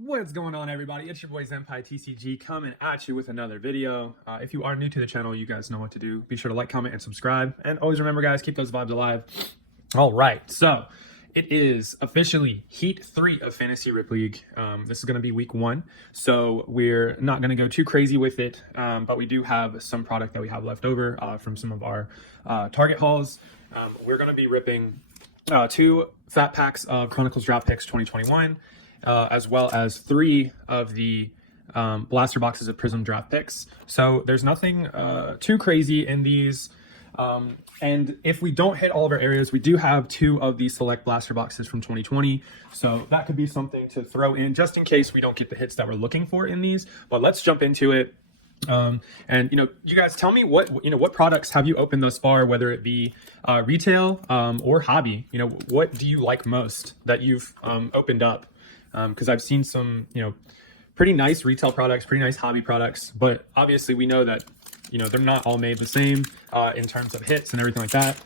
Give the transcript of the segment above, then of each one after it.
What's going on, everybody? It's your boy ZenpaiTCG coming at you with another video. If you are new to the channel, you guys know what to do. Be sure to like, comment, and subscribe. And always remember, guys, keep those vibes alive. All right, so it is officially Heat 3 of Fantasy Rip League. This is going to be week 1, so we're not going to go too crazy with it, but we do have some product that we have left over from some of our target hauls. We're going to be ripping 2 fat packs of Chronicles Draft Picks 2021. As well as 3 of the blaster boxes of Prizm Draft Picks. So there's nothing too crazy in these. And if we don't hit all of our areas, we do have 2 of the Select blaster boxes from 2020. So that could be something to throw in just in case we don't get the hits that we're looking for in these. But let's jump into it. And you guys tell me what products have you opened thus far, whether it be retail or hobby. What do you like most that you've opened up? Because I've seen some, pretty nice retail products, pretty nice hobby products, but obviously we know that, they're not all made the same in terms of hits and everything like that.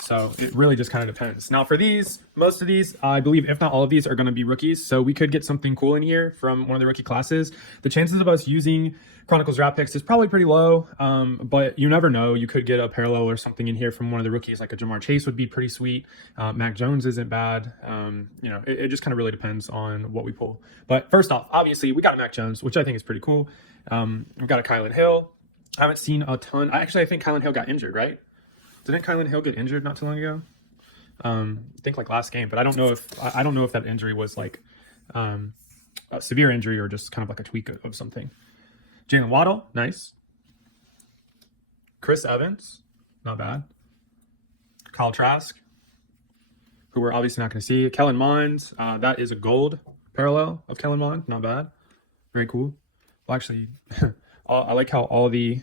So it really just kind of depends. Now for these, most of these, I believe, if not all of these, are going to be rookies. So we could get something cool in here from one of the rookie classes. The chances of us using Chronicles Draft Picks is probably pretty low, but you never know. You could get a parallel or something in here from one of the rookies, like a Jamar Chase would be pretty sweet. Mac Jones isn't bad. It just kind of really depends on what we pull. But first off, obviously, we got a Mac Jones, which I think is pretty cool. We've got a Kylan Hill. I haven't seen a ton. I think Kylan Hill got injured, right? Didn't Kylan Hill get injured not too long ago? I think like last game, but I don't know if that injury was like a severe injury or just kind of like a tweak of something. Jalen Waddle, nice. Chris Evans, not bad. Kyle Trask, who we're obviously not going to see. Kellen Mond, that is a gold parallel of Kellen Mond, not bad. Very cool. Well, actually, I like how all the...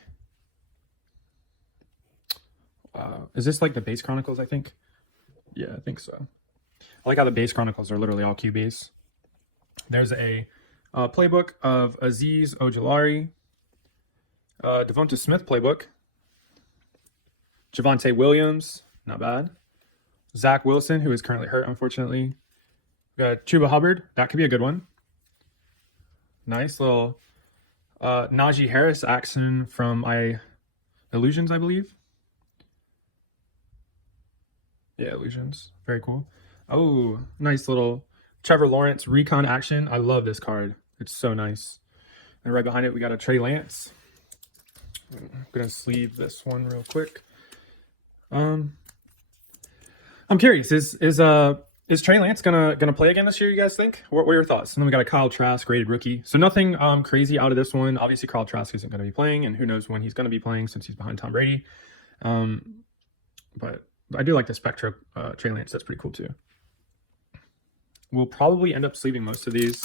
is this like the base Chronicles, I think? Yeah, I think so. I like how the base Chronicles are literally all QBs. There's a playbook of Azeez Ojulari. Devonta Smith playbook. Javonte Williams, not bad. Zach Wilson, who is currently hurt, unfortunately. We got Chuba Hubbard, that could be a good one. Nice little Najee Harris action from Illusions, I believe. Yeah, Illusions. Very cool. Oh, nice little Trevor Lawrence recon action. I love this card. It's so nice. And right behind it, we got a Trey Lance. I'm going to sleeve this one real quick. I'm curious. Is Trey Lance gonna play again this year, you guys think? What are your thoughts? And then we got a Kyle Trask rated rookie. So nothing crazy out of this one. Obviously, Kyle Trask isn't going to be playing, and who knows when he's going to be playing since he's behind Tom Brady. But I do like the Spectra Trey Lance. That's pretty cool too. We'll probably end up sleeving most of these.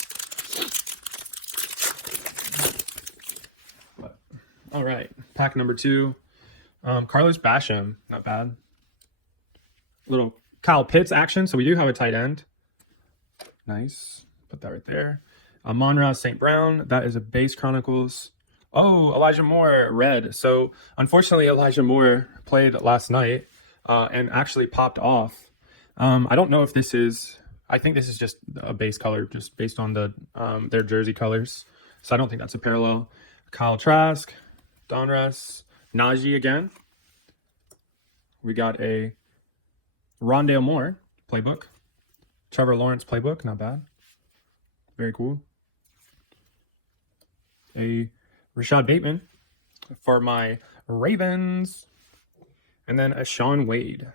But, all right, pack number 2. Carlos Basham, not bad. Little Kyle Pitts action. So we do have a tight end. Nice. Put that right there. Amon-Ra St. Brown. That is a base Chronicles. Oh, Elijah Moore, red. So unfortunately, Elijah Moore played last night. And actually popped off. I don't know if this is... I think this is just a base color, just based on the their jersey colors. So I don't think that's a parallel. Kyle Trask, Donruss, Najee again. We got a Rondale Moore playbook. Trevor Lawrence playbook, not bad. Very cool. A Rashad Bateman for my Ravens. And then a Sean Wade.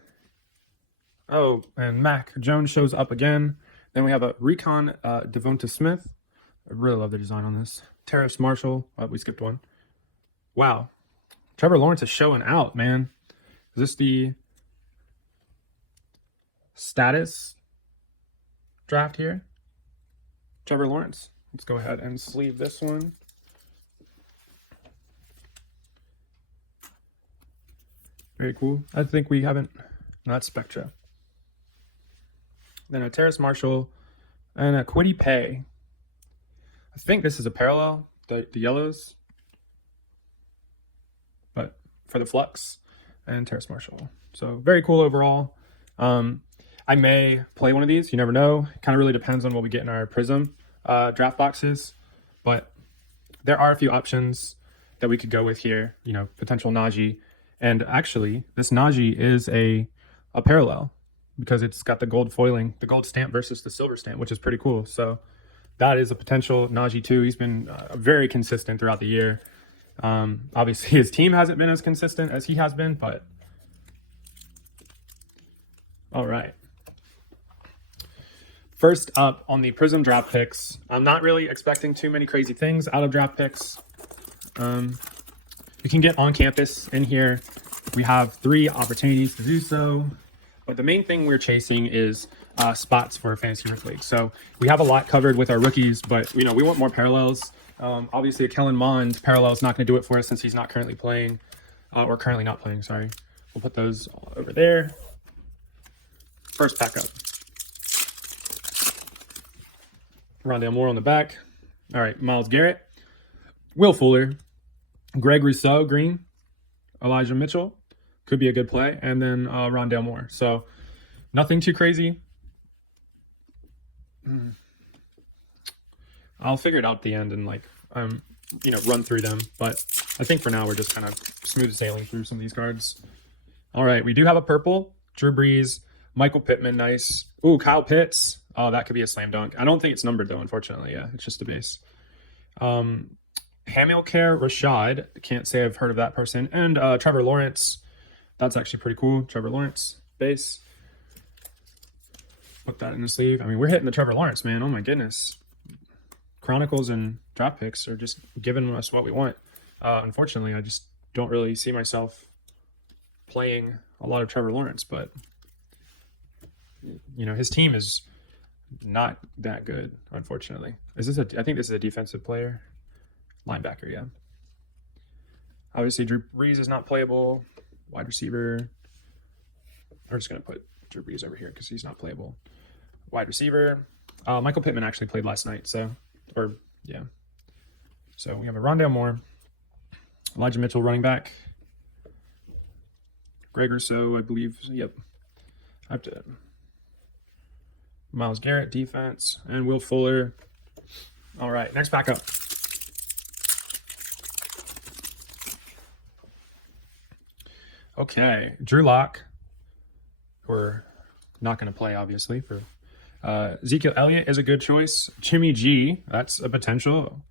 Oh, and Mac Jones shows up again. Then we have a Recon Devonta Smith. I really love the design on this. Terrace Marshall. Oh, we skipped one. Wow. Trevor Lawrence is showing out, man. Is this the status draft here? Trevor Lawrence. Let's go ahead and sleeve this one. Very cool. I think we haven't... Not Spectra. Then a Terrace Marshall and a Kwity Paye. I think this is a parallel, the yellows. But for the Flux and Terrace Marshall. So very cool overall. I may play one of these. You never know. Kind of really depends on what we get in our Prism draft boxes. But there are a few options that we could go with here. You know, potential Najee. And actually, this Najee is a parallel because it's got the gold foiling, the gold stamp versus the silver stamp, which is pretty cool. So that is a potential Najee too. He's been very consistent throughout the year. Obviously, his team hasn't been as consistent as he has been, but all right. First up on the Prizm Draft Picks, I'm not really expecting too many crazy things out of draft picks. You can get on campus in here. We have 3 opportunities to do so, but the main thing we're chasing is spots for Fantasy Rookie League. So we have a lot covered with our rookies, but you know, we want more parallels. Obviously, a Kellen Mond parallel is not going to do it for us since he's not currently playing, or currently not playing. Sorry, we'll put those over there. First pack up. Rondale Moore on the back. All right, Myles Garrett, Will Fuller, Greg Rousseau, green, Elijah Mitchell, could be a good play, and then Rondale Moore. So nothing too crazy. I'll figure it out at the end and like you know, run through them. But I think for now we're just kind of smooth sailing through some of these cards. All right, we do have a purple, Drew Brees, Michael Pittman, nice. Ooh, Kyle Pitts. Oh, that could be a slam dunk. I don't think it's numbered though, unfortunately. Yeah, it's just a base. Hamilcar Rashad. Can't say I've heard of that person. And Trevor Lawrence. That's actually pretty cool. Trevor Lawrence base. Put that in the sleeve. I mean, we're hitting the Trevor Lawrence, man. Oh my goodness. Chronicles and draft picks are just giving us what we want. Unfortunately, I just don't really see myself playing a lot of Trevor Lawrence, but you know, his team is not that good, unfortunately. Is this I think this is a defensive player. Linebacker, yeah. Obviously, Drew Brees is not playable. Wide receiver. I'm just going to put Drew Brees over here because he's not playable. Wide receiver. Michael Pittman actually played last night, so, or, yeah. So we have a Rondale Moore. Elijah Mitchell, running back. Greg Rousseau, I believe. Yep. I have to. Myles Garrett, defense. And Will Fuller. All right, next pack up. Okay, Drew Lock. We're not going to play, obviously. For Ezekiel Elliott is a good choice. Jimmy G, that's a potential.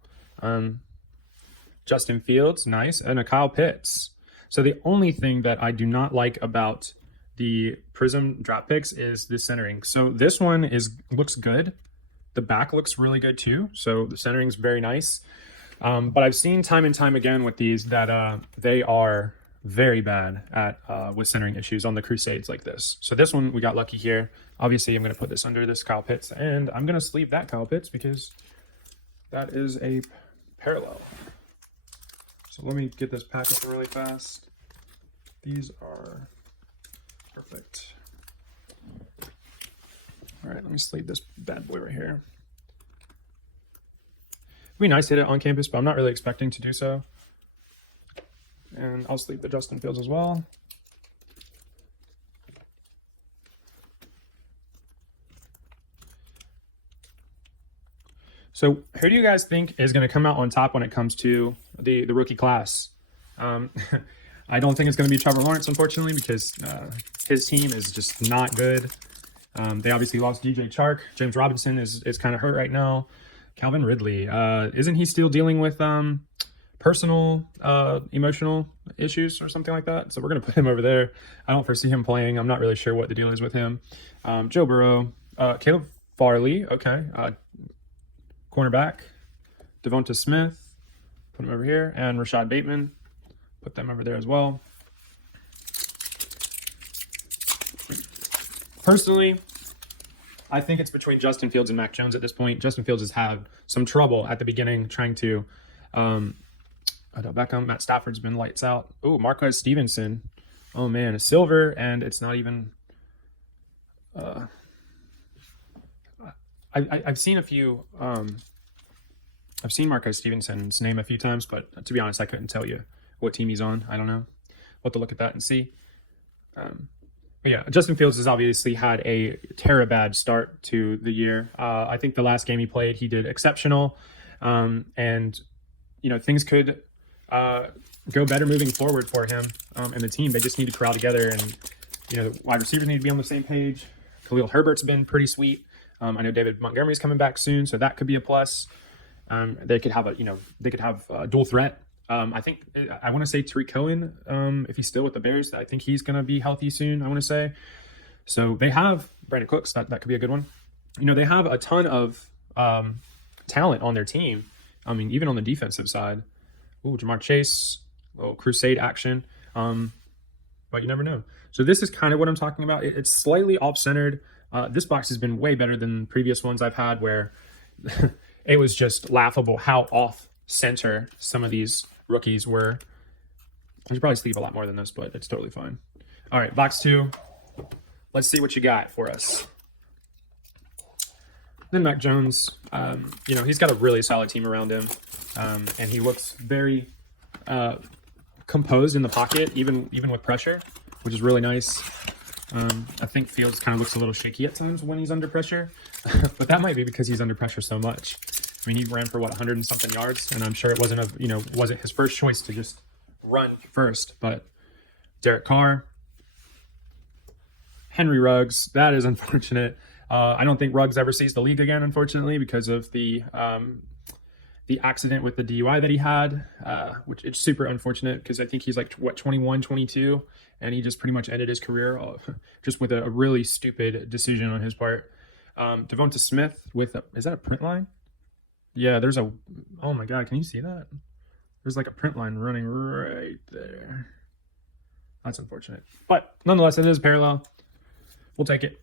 Justin Fields, nice. And a Kyle Pitts. So the only thing that I do not like about the Prizm Draft Picks is the centering. So this one looks good. The back looks really good too. So the centering is very nice. But I've seen time and time again with these that they are very bad at with centering issues on the Crusades like this. So this one we got lucky here. Obviously, I'm going to put this under this Kyle Pitts, and I'm going to sleeve that Kyle Pitts because that is a parallel. So let me get this pack open really fast. These are perfect. All right, let me sleeve this bad boy right here. It'd be nice to hit it on campus, but I'm not really expecting to do so. And I'll sleeve the Justin Fields as well. So who do you guys think is going to come out on top when it comes to the rookie class? I don't think it's going to be Trevor Lawrence, unfortunately, because his team is just not good. They obviously lost DJ Chark. James Robinson is kind of hurt right now. Calvin Ridley, isn't he still dealing with personal emotional issues or something like that? So we're going to put him over there. I don't foresee him playing. I'm not really sure what the deal is with him. Joe Burrow, Caleb Farley, okay. Cornerback, Devonta Smith, put him over here, and Rashad Bateman, put them over there as well. Personally, I think it's between Justin Fields and Mac Jones at this point. Justin Fields has had some trouble at the beginning trying to Odell Beckham. Matt Stafford's been lights out. Oh, Marquez Stevenson. Oh man, a silver, and it's not even. I've seen a few. I've seen Marquez Stevenson's name a few times, but to be honest, I couldn't tell you what team he's on. I don't know. We'll have to look at that and see. We But yeah, Justin Fields has obviously had a bad start to the year. I think the last game he played, he did exceptional. And, you know, things could go better moving forward for him and the team. They just need to corral together, and, you know, the wide receivers need to be on the same page. Khalil Herbert's been pretty sweet. I know David Montgomery's coming back soon, so that could be a plus. They could have a dual threat. I think I want to say Tariq Cohen, if he's still with the Bears, I think he's going to be healthy soon, I want to say. So they have Brandon Cooks. That could be a good one. You know, they have a ton of talent on their team. I mean, even on the defensive side. Ooh, Jamar Chase, little Crusade action. But you never know. So this is kind of what I'm talking about. It's slightly off-centered. This box has been way better than previous ones I've had, where it was just laughable how off-center some of these rookies were. I should probably sleeve a lot more than this, but it's totally fine. All right, box 2. Let's see what you got for us. Then Mac Jones, you know, he's got a really solid team around him, and he looks very composed in the pocket, even with pressure, which is really nice. I think Fields kind of looks a little shaky at times when he's under pressure, but that might be because he's under pressure so much. I mean, he ran for 100 and something yards, and I'm sure it wasn't his first choice to just run first. But Derek Carr, Henry Ruggs, that is unfortunate. I don't think Ruggs ever sees the league again, unfortunately, because of the accident with the DUI that he had, which it's super unfortunate because I think he's like, 21, 22, and he just pretty much ended his career just with a really stupid decision on his part. Devonta Smith is that a print line? Yeah, oh my God, can you see that? There's like a print line running right there. That's unfortunate. But nonetheless, it is parallel. We'll take it.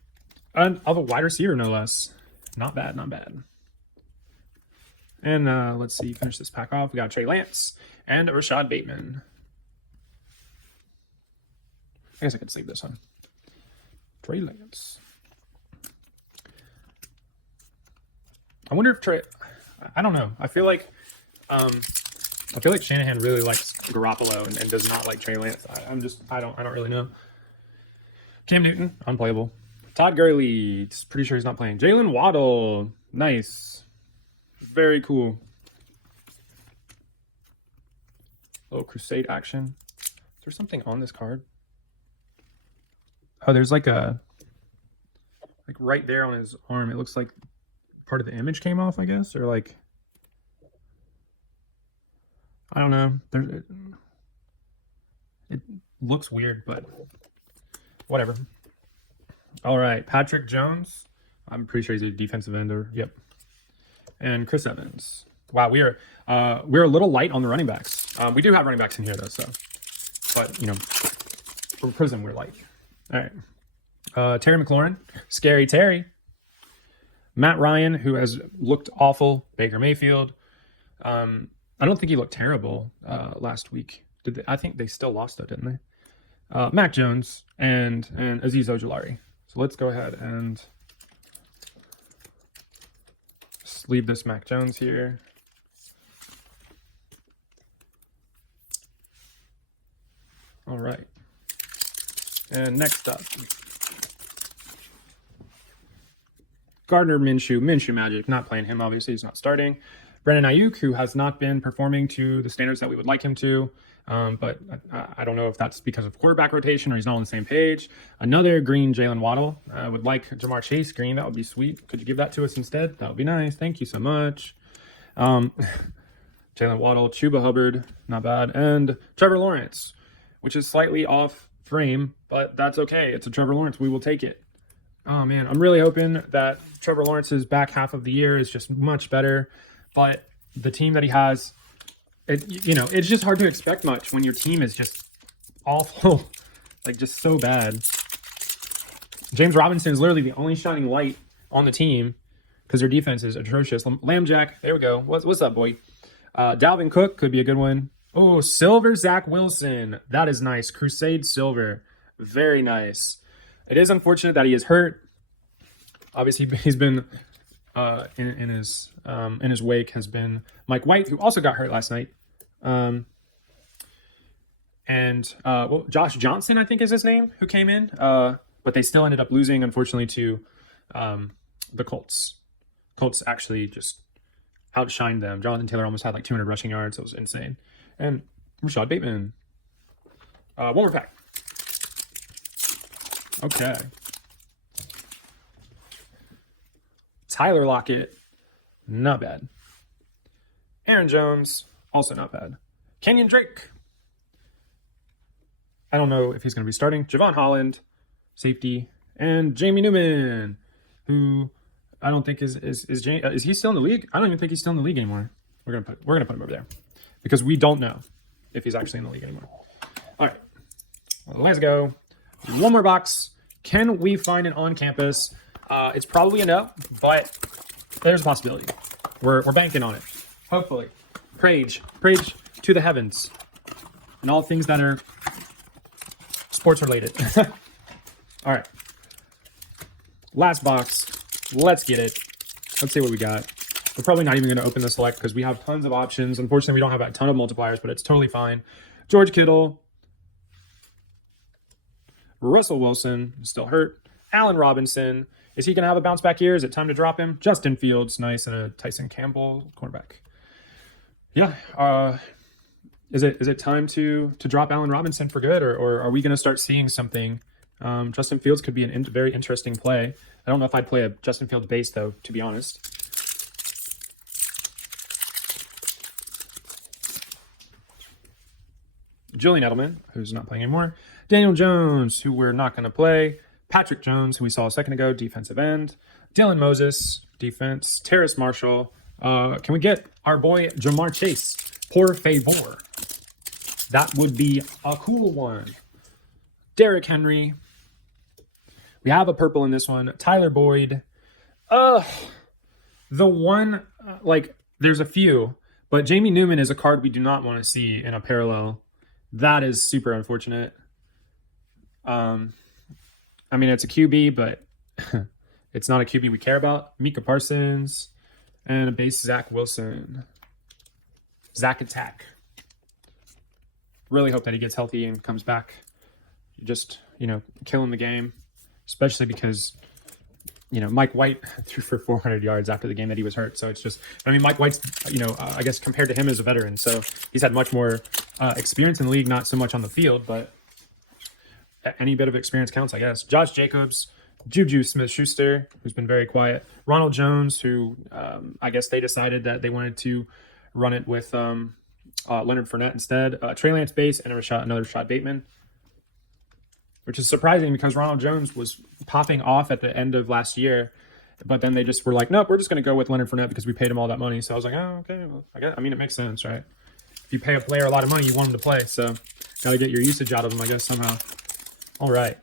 And of a wide receiver, no less. Not bad, not bad. And let's see, finish this pack off. We got Trey Lance and Rashad Bateman. I guess I could save this one. Trey Lance. I wonder if I don't know. I feel like Shanahan really likes Garoppolo and does not like Trey Lance. I don't really know. Cam Newton, unplayable. Todd Gurley, pretty sure he's not playing. Jalen Waddle, nice. Very cool. Little Crusade action. Is there something on this card? Oh, there's like right there on his arm. It looks like part of the image came off, I guess, or like, I don't know. It looks weird, but whatever. All right, Patrick Jones. I'm pretty sure he's a defensive end, yep. And Chris Evans. Wow, we're a little light on the running backs. We do have running backs in here though, so, but you know, for Prism we're light. All right, Terry McLaurin, Scary Terry. Matt Ryan, who has looked awful. Baker Mayfield. I don't think he looked terrible last week. I think they still lost though, didn't they? Mac Jones and Azeez Ojulari. So let's go ahead and just leave this Mac Jones here. All right. And next up, Gardner Minshew Magic. Not playing him, obviously. He's not starting. Brandon Ayuk, who has not been performing to the standards that we would like him to. But I don't know if that's because of quarterback rotation or he's not on the same page. Another green Jalen Waddle. I would like Jamar Chase green. That would be sweet. Could you give that to us instead? That would be nice. Thank you so much. Jalen Waddle, Chuba Hubbard, not bad. And Trevor Lawrence, which is slightly off frame, but that's okay. It's a Trevor Lawrence. We will take it. Oh, man. I'm really hoping that Trevor Lawrence's back half of the year is just much better. But the team that he has, it's just hard to expect much when your team is just awful, like just so bad. James Robinson is literally the only shining light on the team because their defense is atrocious. Lamb Jack, there we go. What's up, boy? Dalvin Cook could be a good one. Oh, Silver Zach Wilson. That is nice. Crusade Silver. Very nice. It is unfortunate that he is hurt. Obviously, he's been in his wake has been Mike White, who also got hurt last night. Josh Johnson, I think is his name, who came in. but they still ended up losing, unfortunately, to the Colts. Colts actually just outshined them. Jonathan Taylor almost had like 200 rushing yards. It was insane. And Rashad Bateman. One more pack. Okay. Tyler Lockett, not bad. Aaron Jones, also not bad. Kenyon Drake. I don't know if he's going to be starting. Javon Holland, safety, and Jamie Newman, who I don't think is he still in the league? I don't even think he's still in the league anymore. We're gonna put him over there because we don't know if he's actually in the league anymore. All right, let's go. One more box. Can we find an on campus? It's probably a no, but there's a possibility. We're banking on it. Hopefully, praise to the heavens, and all things that are sports related. All right, last box. Let's get it. Let's see what we got. We're probably not even going to open the select because we have tons of options. Unfortunately, we don't have a ton of multipliers, but it's totally fine. George Kittle. Russell Wilson, still hurt. Allen Robinson. Is he going to have a bounce back year? Is it time to drop him? Justin Fields, nice. And a Tyson Campbell, cornerback. Yeah. Is it time to drop Allen Robinson for good? Or are we going to start seeing something? Justin Fields could be a very interesting play. I don't know if I'd play a Justin Fields base, though, to be honest. Julian Edelman, who's not playing anymore. Daniel Jones, who we're not going to play. Patrick Jones, who we saw a second ago, defensive end. Dylan Moses, defense. Terrace Marshall. Can we get our boy Jamar Chase? Por favor. That would be a cool one. Derrick Henry. We have a purple in this one. Tyler Boyd. The one, there's a few, but Jamie Newman is a card we do not want to see in a parallel. That is super unfortunate. I mean, it's a QB, but it's not a QB we care about. Micah Parsons and a base Zach Wilson. Zach Attack. Really hope that he gets healthy and comes back. Just, killing the game. Especially because, Mike White threw for 400 yards after the game that he was hurt. So it's just, Mike White's, I guess compared to him as a veteran. So he's had much more experience in the league, not so much on the field, but any bit of experience counts, I guess. Josh Jacobs, Juju Smith-Schuster, who's been very quiet. Ronald Jones, who I guess they decided that they wanted to run it with Leonard Fournette instead. Trey Lance base and another Rashad Bateman. Which is surprising because Ronald Jones was popping off at the end of last year, but then they just were like, nope, we're just going to go with Leonard Fournette because we paid him all that money. So I was like, oh, okay. Well, it makes sense, right? If you pay a player a lot of money, you want him to play. So got to get your usage out of him, I guess, somehow. All right.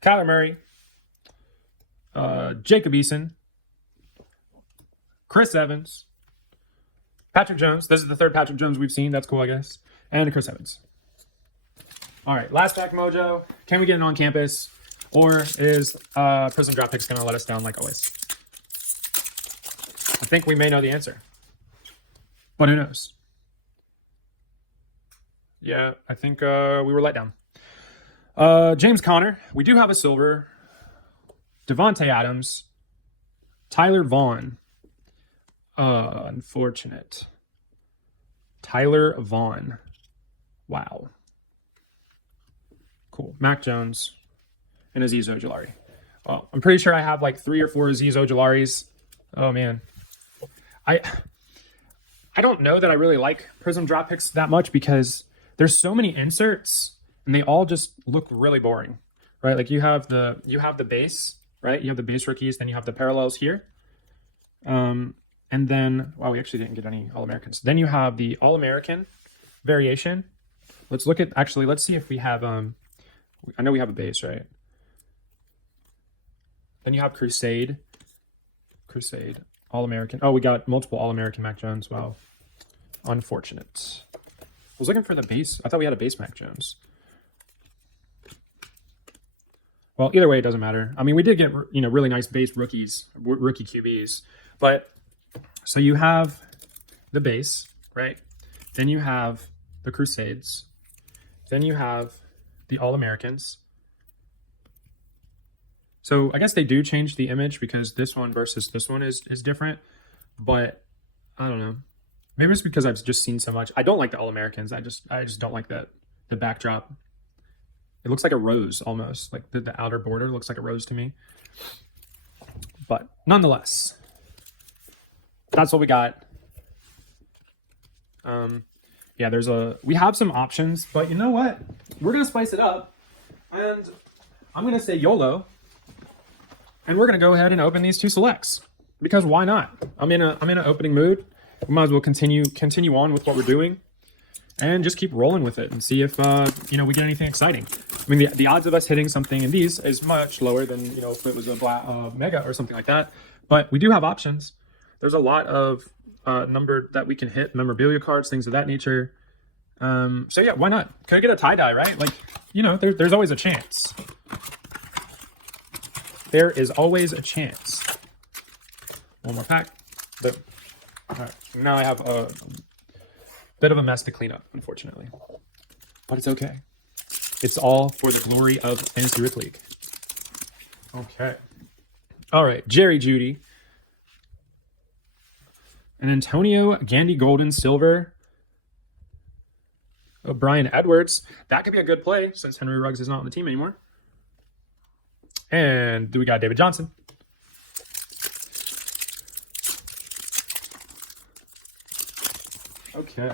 Kyler Murray, Jacob Eason, Chris Evans, Patrick Jones. This is the third Patrick Jones we've seen. That's cool, I guess. And Chris Evans. All right, last pack mojo. Can we get an on campus? Or is Prizm Draft Picks going to let us down like always? I think we may know the answer. But who knows? Yeah, I think we were let down. James Conner. We do have a silver. Devontae Adams. Tyler Vaughn. Unfortunate. Tyler Vaughn. Wow. Cool. Mac Jones and Azeez Ojulari. Well, I'm pretty sure I have like 3 or 4 Azeez Ojularis. Oh, man. I don't know that I really like Prizm Draft Picks that much because there's so many inserts and they all just look really boring, right? Like you have the base, right? You have the base rookies, then you have the parallels here. And then, wow, we actually didn't get any All-Americans. Then you have the All-American variation. Let's see if we have, I know we have a base, right? Then you have Crusade, All-American. Oh, we got multiple All-American Mac Jones. Wow. Unfortunate. I was looking for the base. I thought we had a base Mac Jones. Well, either way, it doesn't matter. I mean, we did get, really nice base rookie QBs. But, so you have the base, right? Then you have the Crusades. Then you have the All-Americans. So I guess they do change the image because this one versus this one is different. But I don't know. Maybe it's because I've just seen so much. I don't like the All-Americans. I just don't like the backdrop. It looks like a rose almost. Like the outer border looks like a rose to me. But nonetheless, that's what we got. Yeah, we have some options, but you know what? We're gonna spice it up, and I'm gonna say YOLO, and we're gonna go ahead and open these 2 selects because why not? I'm in an opening mood. We might as well continue on with what we're doing, and just keep rolling with it and see if we get anything exciting. I mean, the odds of us hitting something in these is much lower than if it was a mega or something like that. But we do have options. There's a lot of number that we can hit, memorabilia cards, things of that nature. So yeah, why not? Could I get a tie-dye, right? Like, there's always a chance. There is always a chance. One more pack. Boom. All right. Now I have a bit of a mess to clean up, unfortunately. But it's okay. It's all for the glory of Fantasy Rip League. Okay. All right. Jerry Jeudy. And Antonio Gandy Golden Silver. Brian Edwards. That could be a good play since Henry Ruggs is not on the team anymore. And we got David Johnson. Okay.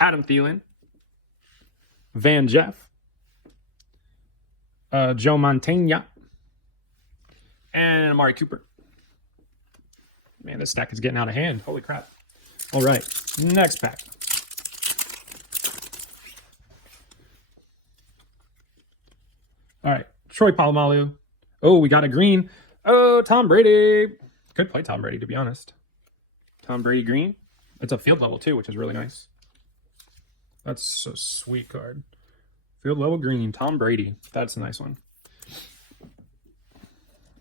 Adam Thielen. Van Jeff. Joe Montana. And Amari Cooper. Man, this stack is getting out of hand. Holy crap. All right. Next pack. All right. Troy Polamalu. Oh, we got a green. Oh, Tom Brady. Could play Tom Brady, to be honest. Tom Brady green. It's a field level, too, which is really nice. That's a sweet card. Field level green. Tom Brady. That's a nice one.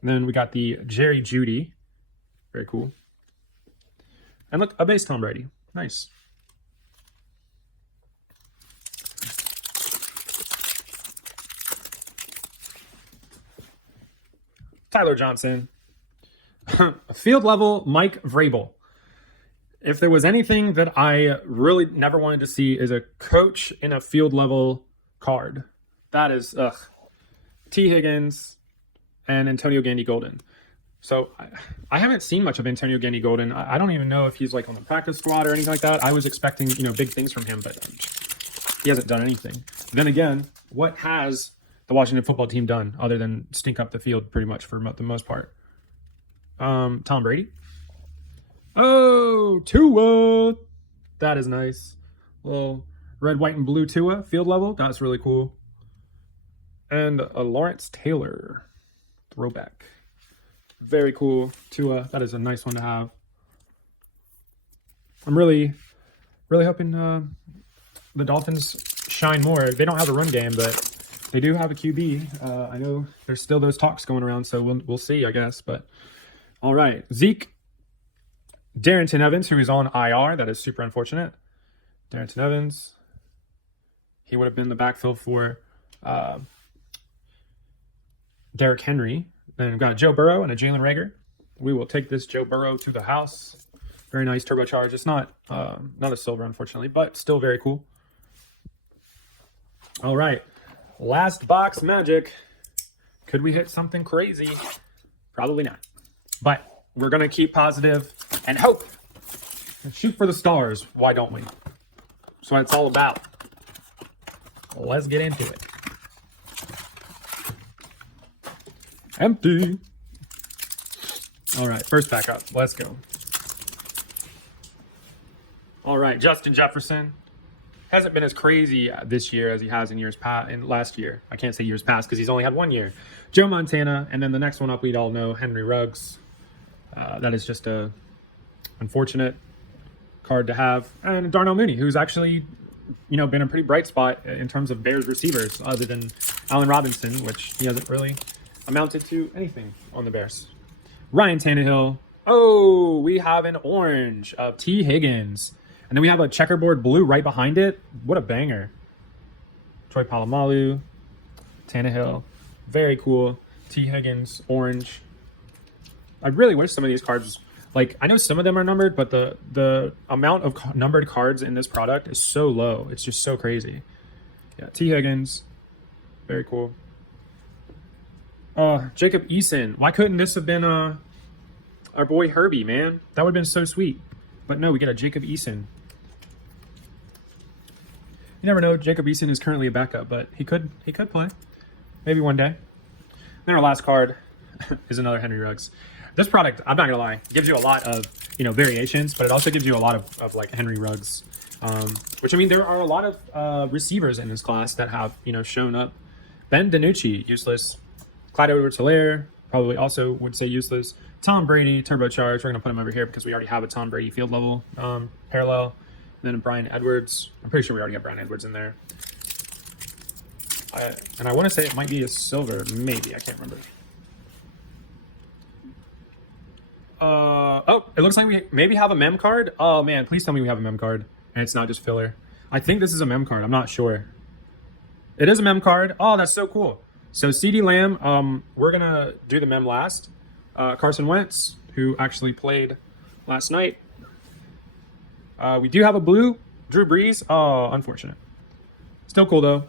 And then we got the Jerry Jeudy. Very cool. And look, a base Tom Brady. Nice. Tyler Johnson. Field level Mike Vrabel. If there was anything that I really never wanted to see is a coach in a field level card. That is, T. Higgins and Antonio Gandy Golden. So I haven't seen much of Antonio Gandy Golden. I don't even know if he's like on the practice squad or anything like that. I was expecting, big things from him, but he hasn't done anything. Then again, what has the Washington football team done other than stink up the field pretty much for the most part? Tom Brady. Oh, Tua. That is nice. Little red, white, and blue Tua field level. That's really cool. And a Lawrence Taylor throwback. Very cool. Tua. That is a nice one to have. I'm really hoping the Dolphins shine more. They don't have a run game, but they do have a QB. I know there's still those talks going around, so we'll see, I guess. But all right, Zeke. Darrington Evans, who is on IR. That is super unfortunate. Darrington Evans. He would have been the backfill for Derrick Henry. Then we've got Joe Burrow and a Jalen Reagor. We will take this Joe Burrow to the house. Very nice turbocharge. It's not a silver, unfortunately, but still very cool. All right. Last box magic. Could we hit something crazy? Probably not. But we're going to keep positive and hope and shoot for the stars. Why don't we? That's what it's all about. Let's get into it. Empty. All right, first pack up. Let's go. All right, Justin Jefferson. Hasn't been as crazy this year as he has in years past, in last year. I can't say years past because he's only had 1 year. Joe Montana, and then the next one up we'd all know, Henry Ruggs. That is just a unfortunate card to have. And Darnell Mooney, who's actually, been a pretty bright spot in terms of Bears receivers, other than Allen Robinson, which he hasn't really amounted to anything on the Bears. Ryan Tannehill. Oh, we have an orange of T. Higgins. And then we have a checkerboard blue right behind it. What a banger. Troy Polamalu. Tannehill. Very cool. T. Higgins, orange. I really wish some of these cards, like, I know some of them are numbered, but the amount of numbered cards in this product is so low. It's just so crazy. Yeah, T. Higgins. Very cool. Jacob Eason. Why couldn't this have been our boy Herbie, man? That would have been so sweet. But no, we get a Jacob Eason. You never know. Jacob Eason is currently a backup, but he could play. Maybe one day. Then our last card is another Henry Ruggs. This product, I'm not gonna lie, gives you a lot of, you know, variations, but it also gives you a lot of like Henry Ruggs. Which, I mean, there are a lot of receivers in this class that have, you know, shown up. Ben DiNucci, useless. Clyde Edwards-Helaire, probably also would say useless. Tom Brady, turbocharged. We're gonna put him over here because we already have a Tom Brady field level parallel. And then Brian Edwards. I'm pretty sure we already got Brian Edwards in there. And I want to say it might be a silver, maybe. I can't remember. Oh, it looks like we maybe have a mem card. Oh man, please tell me we have a mem card and it's not just filler. I think this is a mem card. I'm not sure. It is a mem card. Oh, that's so cool. So Ceedee Lamb, we're gonna do the mem last. Carson Wentz, who actually played last night. We do have a blue Drew Brees. Oh, unfortunate. Still cool though.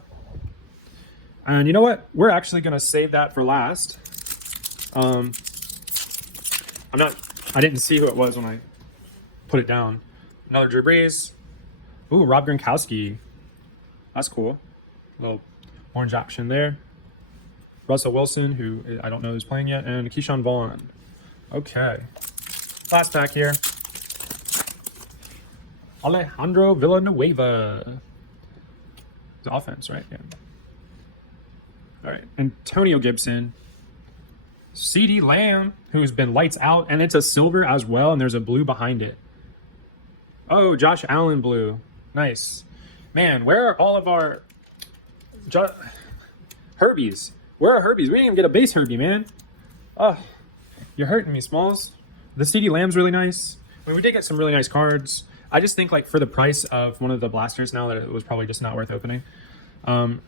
And you know what? We're actually gonna save that for last. I didn't see who it was when I put it down. Another Drew Brees. Ooh, Rob Gronkowski. That's cool. Little orange option there. Russell Wilson, who I don't know who's playing yet, and Keyshawn Vaughn. Okay. Last pack here. Alejandro Villanueva. The offense, right? Yeah. All right. Antonio Gibson. Ceedee Lamb, who's been lights out, and it's a silver as well, and there's a blue behind it. Oh, Josh Allen blue. Nice. Man, where are all of our Herbies? Where are Herbies? We didn't even get a base Herbie, man. Oh, you're hurting me, Smalls. The Ceedee Lamb's really nice. I mean, we did get some really nice cards. I just think, like, for the price of one of the blasters now, that it was probably just not worth opening. You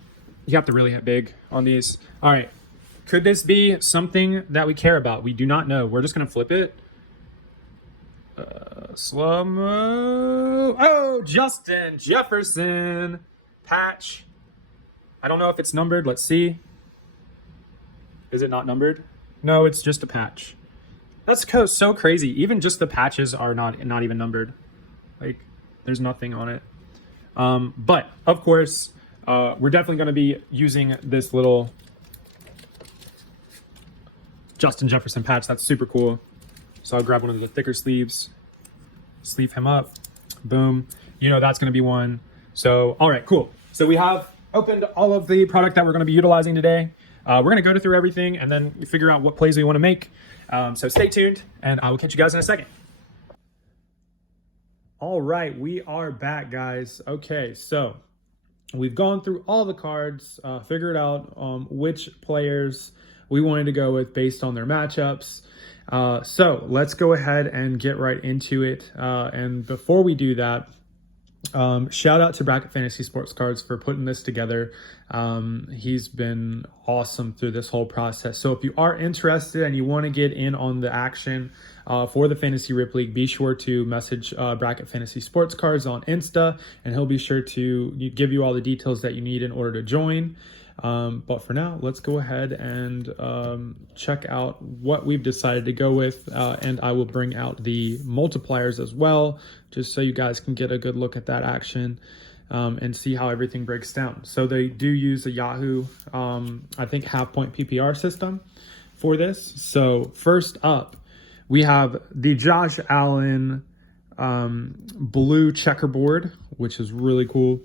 have to really hit big on these. All right. Could this be something that we care about? We do not know. We're just going to flip it. Slow-mo. Oh, Justin Jefferson. Patch. I don't know if it's numbered. Let's see. Is it not numbered? No, it's just a patch. That's so crazy. Even just the patches are not even numbered. Like, there's nothing on it. But, of course, we're definitely going to be using this little Justin Jefferson patch. That's super cool. So I'll grab one of the thicker sleeves, sleeve him up, boom. You know that's going to be one. So, all right, cool. So we have opened all of the product that we're going to be utilizing today. We're going to go through everything and then figure out what plays we want to make. So stay tuned, and I will catch you guys in a second. All right, we are back, guys. Okay, so we've gone through all the cards, figured out which players we wanted to go with based on their matchups. So let's go ahead and get right into it. And before we do that, shout out to Bracket Fantasy Sports Cards for putting this together. He's been awesome through this whole process. So if you are interested and you want to get in on the action for the Fantasy Rip League, be sure to message Bracket Fantasy Sports Cards on Insta, and he'll be sure to give you all the details that you need in order to join. But for now, let's go ahead and check out what we've decided to go with, and I will bring out the multipliers as well, just so you guys can get a good look at that action and see how everything breaks down. So they do use a Yahoo, I think, half-point PPR system for this. So first up, we have the Josh Allen blue checkerboard, which is really cool.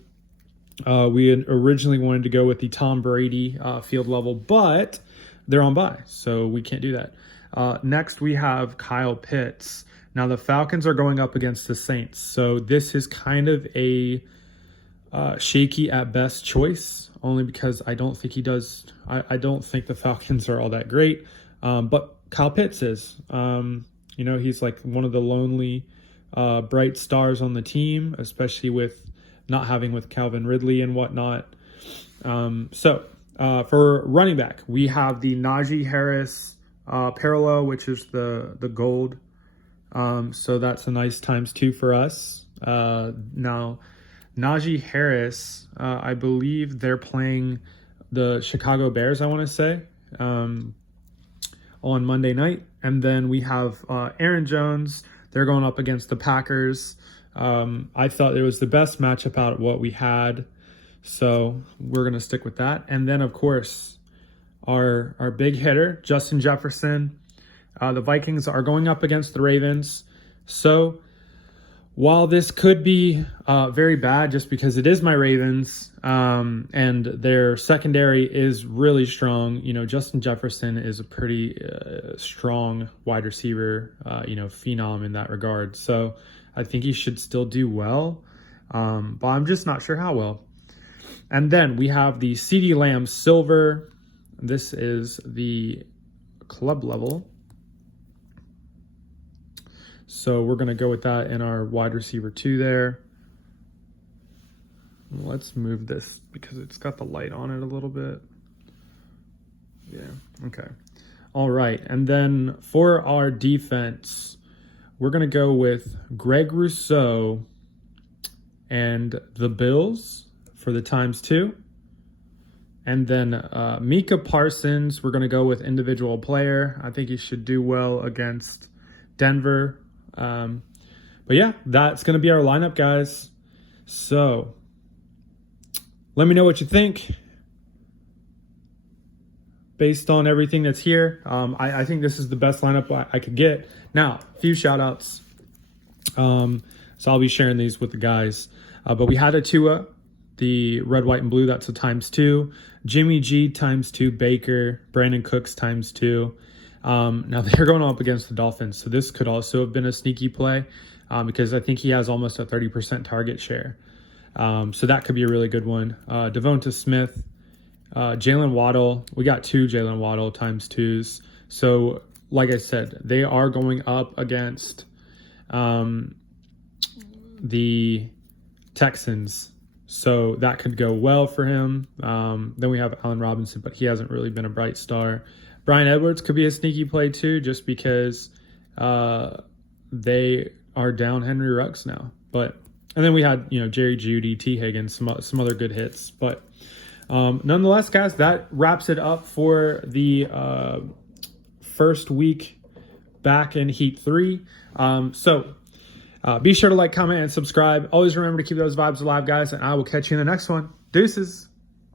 We had originally wanted to go with the Tom Brady field level, but they're on bye, so we can't do that. Next, we have Kyle Pitts. Now, the Falcons are going up against the Saints, so this is kind of a shaky at best choice, only because I don't think he does. I don't think the Falcons are all that great, but Kyle Pitts is. You know, he's like one of the lonely bright stars on the team, especially with not having with Calvin Ridley and whatnot. So For running back, we have the Najee Harris parallel, which is the gold. So that's a nice ×2 for us. Now, Najee Harris, I believe they're playing the Chicago Bears, I want to say, on Monday night. And then we have Aaron Jones. They're going up against the Packers. I thought it was the best matchup out of what we had. So we're going to stick with that. And then, of course, our big hitter, Justin Jefferson. The Vikings are going up against the Ravens. So while this could be very bad just because it is my Ravens and their secondary is really strong, you know, Justin Jefferson is a pretty strong wide receiver, phenom in that regard. So I think he should still do well, but I'm just not sure how well. And then we have the Ceedee Lamb Silver. This is the club level. So we're going to go with that in our wide receiver 2 there. Let's move this because it's got the light on it a little bit. Yeah, okay. All right, and then for our defense, we're going to go with Greg Rousseau and the Bills for the ×2. And then Micah Parsons, we're going to go with individual player. I think he should do well against Denver. But yeah, that's going to be our lineup, guys. So let me know what you think based on everything that's here. I think this is the best lineup I could get. Now, a few shout outs. So I'll be sharing these with the guys. But we had a Tua, the red, white, and blue. That's a ×2. Jimmy G ×2. Baker. Brandon Cooks ×2. Now they're going up against the Dolphins, so this could also have been a sneaky play because I think he has almost a 30% target share. So that could be a really good one. Devonta Smith, Jalen Waddle. We got 2 Jalen Waddle ×2s. So like I said, they are going up against the Texans. So that could go well for him. Then we have Allen Robinson, but he hasn't really been a bright star. Bryan Edwards could be a sneaky play too, just because they are down Henry Ruggs now. And then we had Jerry Jeudy, T Higgins, some other good hits. But nonetheless, guys, that wraps it up for the first week back in Heat 3. So be sure to like, comment, and subscribe. Always remember to keep those vibes alive, guys, and I will catch you in the next one. Deuces.